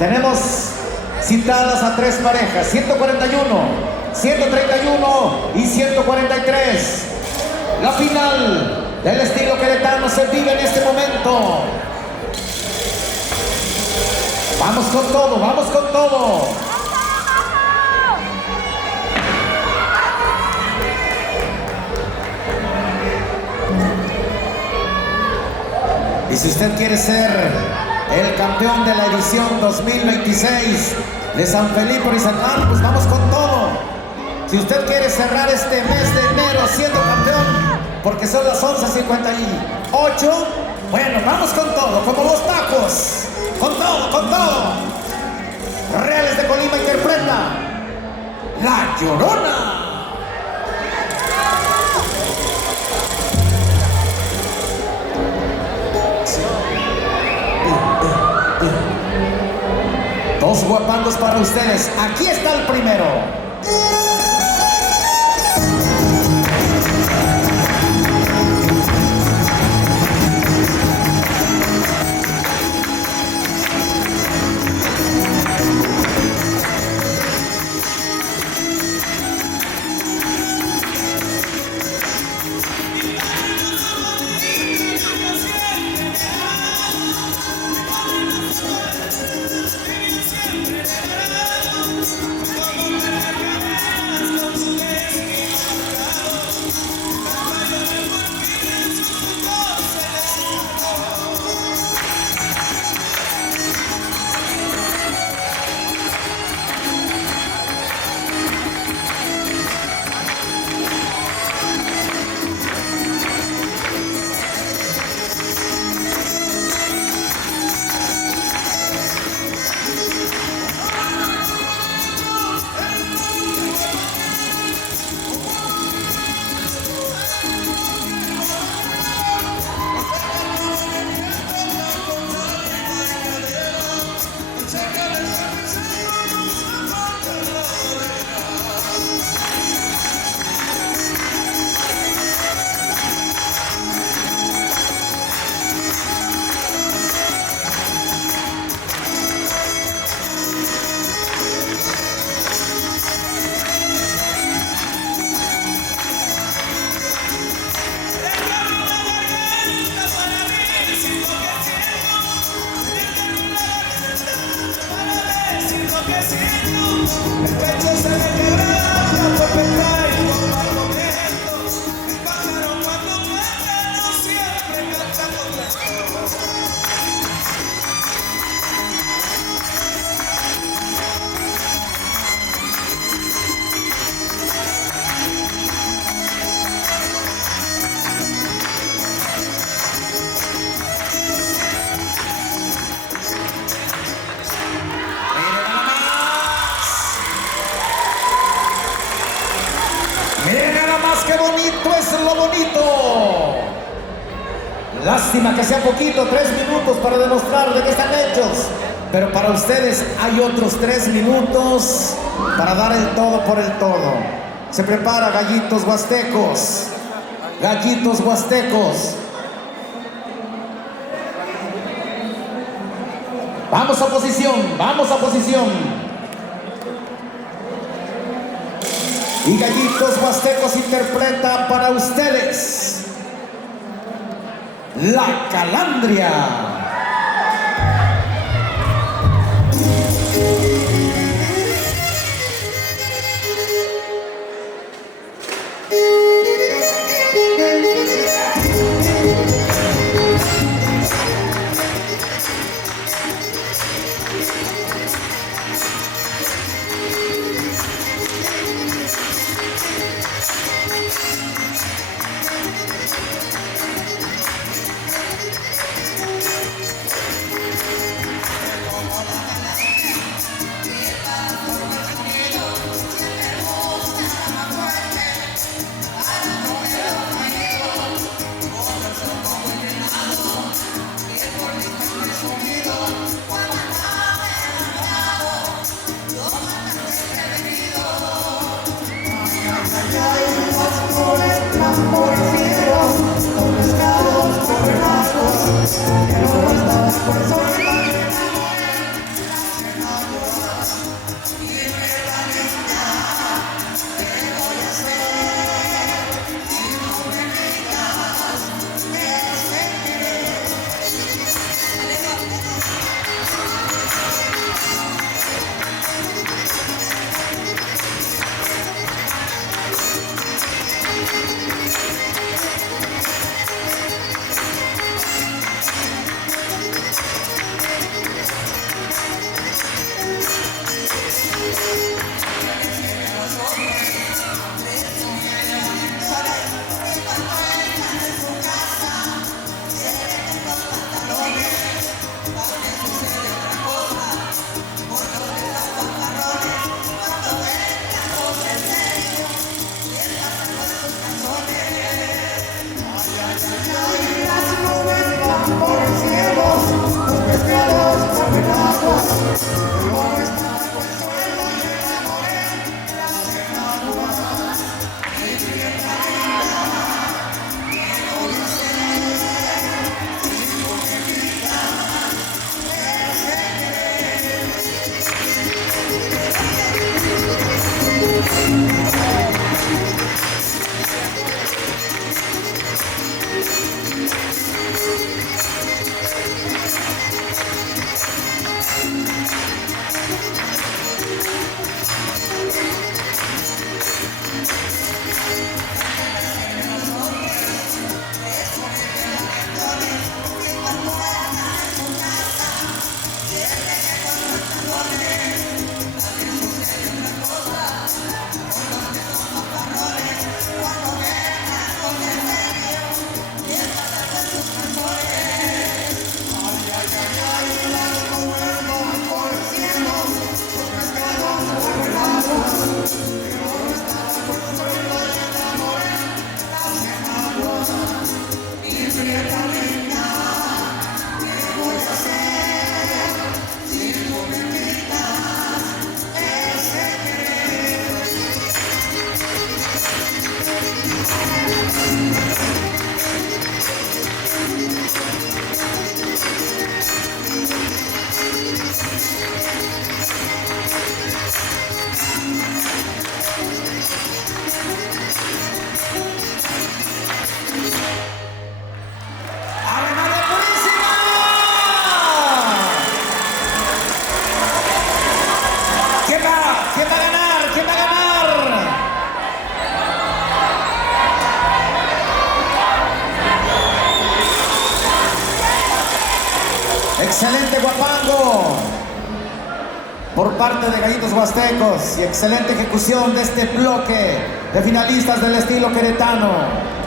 Tenemos citadas a 3 parejas, 141, 131 y 143. La final del estilo queretano se vive en este momento. Vamos con todo, vamos con todo. Y si usted quiere ser el campeón de la edición 2026 de San Felipe Orizapán, pues vamos con todo. Si usted quiere cerrar este mes de enero siendo campeón, porque son las 11:58, bueno, vamos con todo, como los tacos. Con todo, con todo. Reales de Colima interpreta La Llorona. Dos guapandos para ustedes. Aquí está el primero. El pecho se me quebraba por pensar en un mal momento. El pájaro cuando canta no siempre canta contento. Miren nada más que bonito es lo bonito. Lástima que sea poquito, 3 minutos para demostrar de qué están hechos. Pero para ustedes hay otros 3 minutos para dar el todo por el todo. Se prepara gallitos huastecos. Gallitos huastecos. Vamos a posición, vamos a posición. Y Gallitos Huastecos interpreta para ustedes La Calandria. ¡Ave María Purísima! ¿Quién va? ¿Quién va a ganar? ¿Quién va a ganar? Excelente guapango por parte de Gallitos Huastecos y excelente ejecución de este bloque de finalistas del estilo queretano.